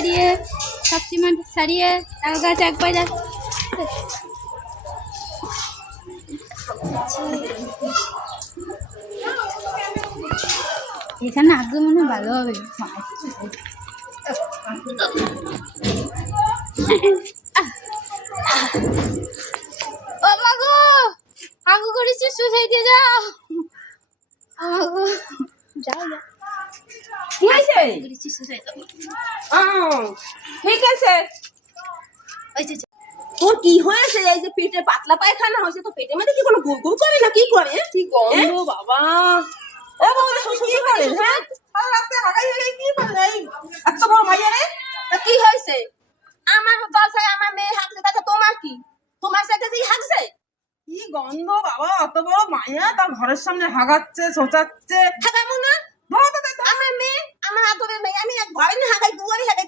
ছাড়িয়ে সব সিমেন্ট ছাড়িয়ে তাও গাছ একবার এখানে আগে মনে ভালো হবে ও মাগো আগু করেছি সোসাইটি যাও আমাগো যাও যাও কি হয়েছে? করেছি সোসাইটি ঠিক আছে। ওই যে তোর কি হয়েছে? এই যে পেটে পাতলা পায়খানা হয়েছে, তো পেটের মধ্যে কি কোনো গুড়গুড় করে না কি করে? কি গন্ধ বাবা! ও বাবা শ্বশুর কি করে? হ্যাঁ, আর রাস্তায় হাগাই হাগাই কি করে? এই এত বড় মাইয়া রে, কি হয়েছে? আমার দশায় আমার মেয়ে হাগছে, তাতে তোমার কি? তোমার সাথে কি হাগছে? কি গন্ধ বাবা! অত বড় মাইয়া তার ঘরের সামনে হাগাচ্ছে ছোচাচ্ছে। হাগামো না? আমার মেয়ে, আমার আদরের মেয়ে, আমি ঘরে না হাগাই দুয়ারে হাগাই